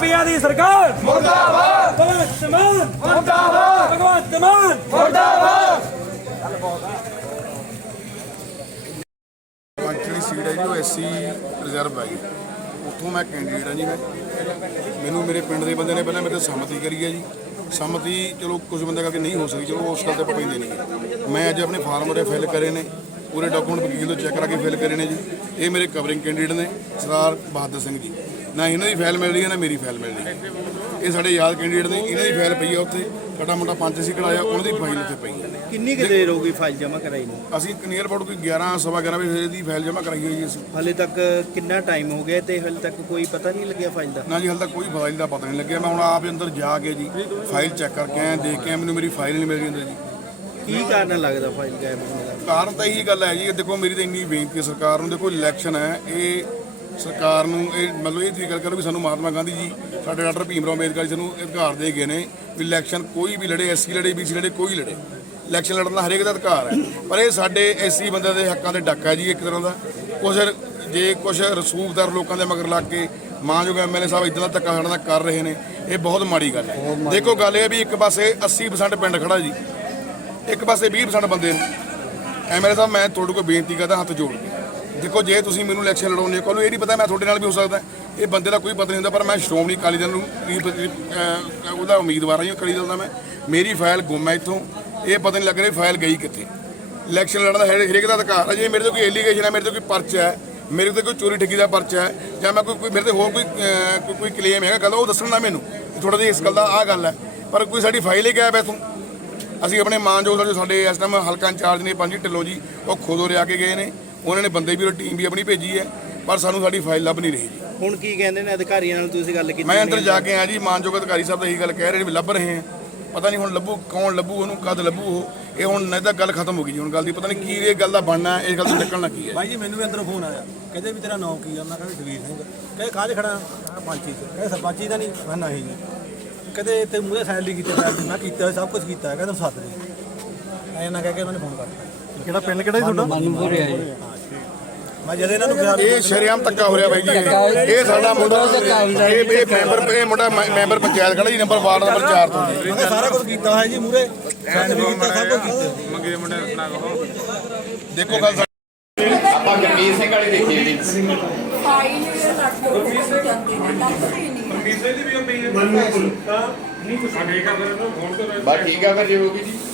ਦੀ ਸਰਕਾਰ। ਮੁਰਦਾਬਾਦ। ਭਗਵੰਤ ਮਾਨ। ਮੁਰਦਾਬਾਦ। ਭਗਵੰਤ ਮਾਨ। ਪੰਚ ਜਿਹੜੀ ਸੀਟ ਹੈ ਜੀ ਉਹ ਐਸਸੀ ਰਿਜ਼ਰਵ ਹੈ ਜੀ। ਉੱਥੋਂ ਮੈਂ ਕੈਂਡੀਡੇਟ ਹਾਂ ਜੀ ਮੈਂ। ਮੈਨੂੰ ਮੇਰੇ ਪਿੰਡ ਦੇ ਬੰਦੇ ਨੇ ਪਹਿਲਾਂ ਮੇਰੇ ਤੇ ਸੰਮਤੀ ਕਰੀ ਹੈ ਜੀ। ਸੰਮਤੀ ਚਲੋ ਕੁਝ ਬੰਦੇ ਕਰਕੇ ਨਹੀਂ ਹੋ ਸਕਦੀ ਚਲੋ ਉਸ ਗੱਲ ਤੇ ਆਪਾਂ ਪੈਂਦੇ ਨਹੀਂ ਮੈਂ ਅੱਜ ਆਪਣੇ ਫਾਰਮ ਉਰੇ ਫਿਲ ਕਰੇ ਨੇ। ਪੂਰੇ ਡਾਕੂਮੈਂਟ ਵਕੀਲ ਤੋਂ ਚੈੱਕ ਕਰਾ ਕੇ ਫਿਲ ਕਰੇ ਨੇ ਜੀ। ਇਹ ਮੇਰੇ ਕਵਰਿੰਗ ਕੈਂਡੀਡੇਟ ਨੇ ਸਰਦਾਰ ਬਹਾਦਰ ਸਿੰਘ ਜੀ। ਨਾ ਇਹਨਾਂ ਦੀ ਫਾਈਲ ਮਿਲ ਰਹੀ ਹੈ ਨਾ ਮੇਰੀ ਫਾਈਲ ਮਿਲ ਰਹੀ ਹੈ। ਇਹ ਸਾਡੇ ਯਾਦ ਕੈਂਡੀਡੇਟ ਨੇ ਇਹਨਾਂ ਦੀ ਫਾਈਲ ਪਈ ਹੈ ਉੱਥੇ। ਸਾਡਾ ਮੁੰਡਾ ਪੰਜ ਸੀ ਕਢਾਇਆ ਉਹਨਾਂ ਦੀ ਫਾਈਲ ਉੱਥੇ ਪਈ ਹੈ। ਕਿੰਨੀ ਕੁ ਦੇਰ ਹੋ ਗਈ ਫਾਈਲ ਜਮ੍ਹਾਂ ਕਰਾਈ ਨੂੰ? ਅਸੀਂ ਨੀਅਰ ਅਬਾਊਟ ਕੋਈ 11 ਸਵਾ 11 ਵਜੇ ਦੀ ਫਾਈਲ ਜਮ੍ਹਾਂ ਕਰਾਈ ਹੋਈ ਅਸੀਂ। ਹਾਲੇ ਤੱਕ ਕਿੰਨਾ ਟਾਈਮ ਹੋ ਗਿਆ ਤੇ ਹਾਲੇ ਤੱਕ ਕੋਈ ਪਤਾ ਨਹੀਂ ਲੱਗਿਆ ਫਾਈਲ ਦਾ? ਨਾ ਜੀ ਹਾਲੇ ਤੱਕ ਕੋਈ ਫਾਈਲ ਦਾ ਪਤਾ ਨਹੀਂ ਲੱਗਿਆ। ਮੈਂ ਹੁਣ ਆਪ ਅੰਦਰ ਜਾ ਕੇ ਜੀ ਫਾਈਲ ਚੈੱਕ ਕਰਕੇ ਆਇਆ ਦੇਖ ਕੇ ਆਇਆ, ਮੈਨੂੰ ਮੇਰੀ ਫਾਈਲ ਨਹੀਂ ਮਿਲ ਰਹੀ ਅੰਦਰ ਜੀ। ਕੀ ਕਾਰਨ ਲੱਗਦਾ ਫਾਈਲ ਗਾਇਬ ਹੋਣ ਦਾ? ਕਾਰਨ ਤਾਂ ਇਹੀ ਗੱਲ ਹੈ ਜੀ ਦੇਖੋ ਮੇਰੀ ਤਾਂ ਇੰਨੀ ਬੇਨਤੀ ਹੈ ਸਰਕਾਰ ਨੂੰ ਦੇਖੋ ਇਲੈਕਸ਼ਨ ਹੈ ਇਹ ਸਰਕਾਰ ਨੂੰ ਇਹ ਮਤਲਬ ਇਹ ਚੀਜ਼ ਗੱਲ ਕਰੋ ਵੀ ਸਾਨੂੰ ਮਹਾਤਮਾ ਗਾਂਧੀ ਜੀ ਸਾਡੇ ਡਾਕਟਰ ਭੀਮ ਰਾਓ ਅੰਬੇਦਕਰ ਜੀ ਸਾਨੂੰ ਅਧਿਕਾਰ ਦੇ ਗਏ ਨੇ ਵੀ ਇਲੈਕਸ਼ਨ ਕੋਈ ਵੀ ਲੜੇ ਐਸਸੀ ਲੜੇ ਬੀਸੀ ਲੜੇ ਕੋਈ ਲੜੇ। ਇਲੈਕਸ਼ਨ ਲੜਨ ਦਾ ਹਰੇਕ ਦਾ ਅਧਿਕਾਰ ਹੈ। ਪਰ ਇਹ ਸਾਡੇ ਐਸਸੀ ਬੰਦੇ ਦੇ ਹੱਕਾਂ ਦੇ ਡਾਕਾ ਜੀ ਇੱਕ ਤਰ੍ਹਾਂ ਦਾ। ਕੁਝ ਜੇ ਕੁਝ ਰਸੂਖਦਾਰ ਲੋਕਾਂ ਦੇ ਮਗਰ ਲੱਗ ਕੇ ਮਾਨਯੋਗ ਐਮਐਲਏ ਸਾਹਿਬ ਇਦਾਂ ਦਾ ਧੱਕਾ ਸਾਡੇ ਨਾਲ ਕਰ ਰਹੇ ਨੇ ਇਹ ਬਹੁਤ ਮਾੜੀ ਗੱਲ ਹੈ। ਦੇਖੋ ਗੱਲ ਇਹ ਵੀ ਇੱਕ ਪਾਸੇ 80% ਪਿੰਡ ਖੜਾ ਜੀ ਇੱਕ ਪਾਸੇ 20% ਬੰਦੇ ਨੇ। ਐਮਐਲਏ ਸਾਹਿਬ ਮੈਂ ਤੁਹਾਡੇ ਕੋਲ ਬੇਨਤੀ ਕਰਦਾ ਹੱਥ ਜੋੜ ਕੇ। ਦੇਖੋ, ਜੇ ਤੁਸੀਂ ਮੈਨੂੰ ਇਲੈਕਸ਼ਨ ਲੜਾਉਣੇ ਹੋ ਕੋਲ ਇਹ ਨਹੀਂ ਪਤਾ ਮੈਂ ਤੁਹਾਡੇ ਨਾਲ ਵੀ ਹੋ ਸਕਦਾ। ਇਹ ਬੰਦੇ ਦਾ ਕੋਈ ਪਤਾ ਨਹੀਂ ਹੁੰਦਾ, ਪਰ ਮੈਂ ਸ਼੍ਰੋਮਣੀ ਅਕਾਲੀ ਦਲ ਨੂੰ ਰੀ- ਉਹਦਾ ਉਮੀਦਵਾਰ ਹਾਂ ਜੀ, ਅਕਾਲੀ ਦਲ ਦਾ ਮੈਂ। ਮੇਰੀ ਫਾਈਲ ਗੁੰਮ ਹੈ ਇੱਥੋਂ। ਇਹ ਪਤਾ ਨਹੀਂ ਲੱਗ ਰਿਹਾ ਫਾਈਲ ਗਈ ਕਿੱਥੇ। ਇਲੈਕਸ਼ਨ ਲੜਨ ਦਾ ਹਰੇ- ਹਰੇਕ ਦਾ ਅਧਿਕਾਰ ਹੈ। ਜੇ ਮੇਰੇ ਤੋਂ ਕੋਈ ਐਲੀਗੇਸ਼ਨ ਹੈ, ਮੇਰੇ ਤੋਂ ਕੋਈ ਪਰਚਾ ਹੈ, ਮੇਰੇ ਤੇ ਕੋਈ ਚੋਰੀ ਠੱਗੀ ਦਾ ਪਰਚਾ ਹੈ, ਜਾਂ ਮੈਂ ਕੋਈ ਕੋਈ ਮੇਰੇ ਤੇ ਹੋਰ ਕੋਈ ਕੋਈ- ਕਲੇਮ ਹੈਗਾ, ਗੱਲ ਉਹ ਦੱਸਣ ਨਾ ਮੈਨੂੰ। ਥੋੜਾ ਜਿਹਾ ਇਸ ਗੱਲ ਦਾ ਆਹ ਗੱਲ ਹੈ। ਪਰ ਕੋਈ ਸਾਡੀ ਫਾਈਲ ਹੀ ਗਾਇਬ ਹੈ ਇੱਥੋਂ। ਅਸੀਂ ਆਪਣੇ ਮਾਨਯੋਗ ਜੋ ਸਾਡੇ ਇਸ ਟਾਈਮ ਹਲਕਾ ਇੰਚਾਰਜ ਨੇ, ਪੰਜੀ ਢਿੱਲੋਂ ਜੀ, ਉਹ ਖੁਦ ਉਰੇ ਆ ਕੇ ਗਏ ਨੇ। ਉਹਨਾਂ ਨੇ ਬੰਦੇ ਵੀ ਉਹ ਟੀਮ ਵੀ ਆਪਣੀ ਭੇਜੀ ਹੈ ਪਰ ਸਾਨੂੰ ਸਾਡੀ ਫਾਈਲ ਲੱਭ ਨਹੀਂ ਰਹੀ ਜੀ। ਹੁਣ ਕੀ ਕਹਿੰਦੇ ਨੇ ਅਧਿਕਾਰੀਆਂ ਨਾਲ ਤੁਸੀਂ ਗੱਲ ਕੀਤੀ ਮੈਂ ਅੰਦਰ ਜਾ ਕੇ ਆਇਆ ਜੀ ਮਾਨਯੋਗ ਅਧਿਕਾਰੀ ਸਾਹਿਬ ਤਾਂ ਇਹੀ ਗੱਲ ਕਹਿ ਰਹੇ ਨੇ ਵੀ ਲੱਭ ਰਹੇ ਹਾਂ। ਪਤਾ ਨਹੀਂ ਹੁਣ ਲੱਭੂ ਕੌਣ ਲੱਭੂ ਉਹਨੂੰ ਕਦ ਲੱਭੂ ਉਹ। ਇਹ ਹੁਣ ਨਹੀਂ ਤਾਂ ਗੱਲ ਖਤਮ ਹੋ ਗਈ ਜੀ ਹੁਣ ਗੱਲ ਦੀ ਪਤਾ ਨਹੀਂ ਕੀ ਇਹ ਗੱਲ ਦਾ ਬਣਨਾ ਹੈ, ਇਹ ਗੱਲ ਤੋਂ ਨਿਕਲਣਾ ਕੀ ਹੈ। ਭਾਈ ਜੀ ਮੈਨੂੰ ਵੀ ਅੰਦਰੋਂ ਫੋਨ ਆਇਆ। ਕਹਿੰਦੇ ਵੀ ਤੇਰਾ ਨਾਮ ਕੀ ਆ? ਮੈਂ ਕਹਿੰਦਾ ਦਵੀਰ ਸਿੰਘ। ਕਹਿੰਦੇ ਕਾਹਦੇ ਖੜਾ ਮੈਂ ਪੰਚੀ ਚ ਕਹਿੰਦੇ ਸਰਪੰਚੀ ਦਾ ਨਹੀਂ। ਮੈਂ ਨਹੀਂ ਜੀ। ਕਹਿੰਦੇ ਤੇ ਮੂਹਰੇ ਲਈ ਕੀਤੇ ਮੈਂ ਕੀਤਾ ਹੋਇਆ, ਸਭ ਕੁਝ ਕੀਤਾ। ਹੈ ਕਹਿੰਦਾ ਸੱਦ ਦੇ। ਐਂ ਨਾ ਕਹਿ ਕੇ ਉਹਨਾਂ ਨੇ ਫੋਨ ਕਰਤਾ। ਕਿਹੜਾ ਪਿੰਡ ਕਿਹੜਾ ਜੀ ਤੁਹਾਡਾ? ਮਨੂਪੁਰ ਹੈ ਮੈਂ ਜਦ ਇਹਨਾਂ ਨੂੰ ਕਿਹਾ ਇਹ ਸ਼ਰੇਆਮ ਧੱਕਾ ਹੋ ਰਿਹਾ ਬਾਈ ਜੀ। ਇਹ। ਸਾਡਾ ਮੁੰਡਾ ਇਹ ਇਹ ਮੈਂਬਰ ਇਹ ਮੁੰਡਾ ਮੈਂ- ਮੈਂਬਰ ਪੰਚਾਇਤ ਖੜਾ ਜੀ ਨੰਬਰ ਵਾਰਡ ਨੰਬਰ 4 ਤੋਂ ਜੀ। ਮੈਂ ਸਾਰਾ ਕੁਝ ਕੀਤਾ ਹੋਇਆ ਜੀ ਮੂਹਰੇ। ਸਾਈਨ ਵੀ ਕੀਤਾ ਸਭ ਕੁਝ ਕੀਤਾ। ਦੇਖੋ ਗੱਲ ਸਾਡੀ ਆਪਾਂ ਗਰਮੀਤ ਸਿੰਘ ਵਾਲੀ ਦੇਖੀ ਜੀ। ਫਾਈਲ ਲੱਗ ਜਾਂਦੀ ਨੇ ਲੱਭਦੇ ਹੀ ਨਹੀਂ। ਬਸ ਠੀਕ ਆ ਫਿਰ ਜੇ ਹੋਗੀ ਜੀ। ਹੈਲੋ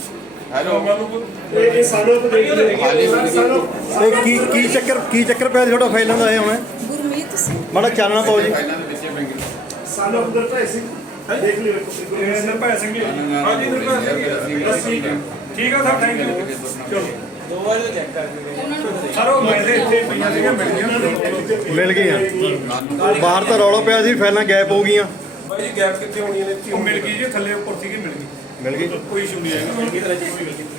ਇਹ ਸਾਨੂੰ ਤਾਂ ਦੇਖ ਲਿਓ ਹਾਲੇ ਵੀ ਸਾਨੂੰ ਇਹ ਕੀ ਕੀ ਚੱਕਰ ਕੀ ਚੱਕਰ ਪਿਆ ਤੁਹਾਡਾ ਫਾਈਲਾਂ ਦਾ ਇਹ ਹੁਣ? ਗੁਰਮੀਤ ਸਿੰਘ। ਮਾੜਾ ਚਾਨਣਾ ਪਾਓ ਜੀ। ਫਾਈਲਾਂ ਦੇ ਵਿੱਚੇ ਪੈਂਗੇ ਸਾਨੂੰ ਅੰਦਰ ਭਾਈ ਸਿੰਘ। ਦੇਖ ਲਿਓ। ਨਿਰਭੈ ਸਿੰਘ ਜੀ। ਹਾਂਜੀ ਨਿਰਭੈ ਸਿੰਘ ਠੀਕ ਆ ਸਰ ਥੈਂਕ ਯੂ ਚਲੋ। ਦੋ ਵਾਰ ਚੈੱਕ ਕਰਕੇ ਸਰ ਉਹ ਮੈਸੇਜ ਇੱਥੇ। ਪਈਆਂ ਸੀਗੀਆਂ ਮਿਲ ਗਈਆਂ। ਮਿਲ ਗਈਆਂ। ਬਾਹਰ ਤਾਂ ਰੌਲਾ ਪਿਆ ਸੀ ਫਾਈਲਾਂ ਗਾਇਬ ਹੋ ਗਈਆਂ। ਭਾਈ ਗੈਪ ਕਿੱਥੇ ਹੋਣੀਆਂ ਨੇ? ਮਿਲ ਗਈ ਜੀ ਥੱਲੇ ਉੱਪਰ ਸੀਗੀ ਮਿਲ ਗਈ। ਮਿਲ ਗਈ? ਕੋਈ ਇਸ਼ੂ ਨਹੀਂ ਆਏਗਾ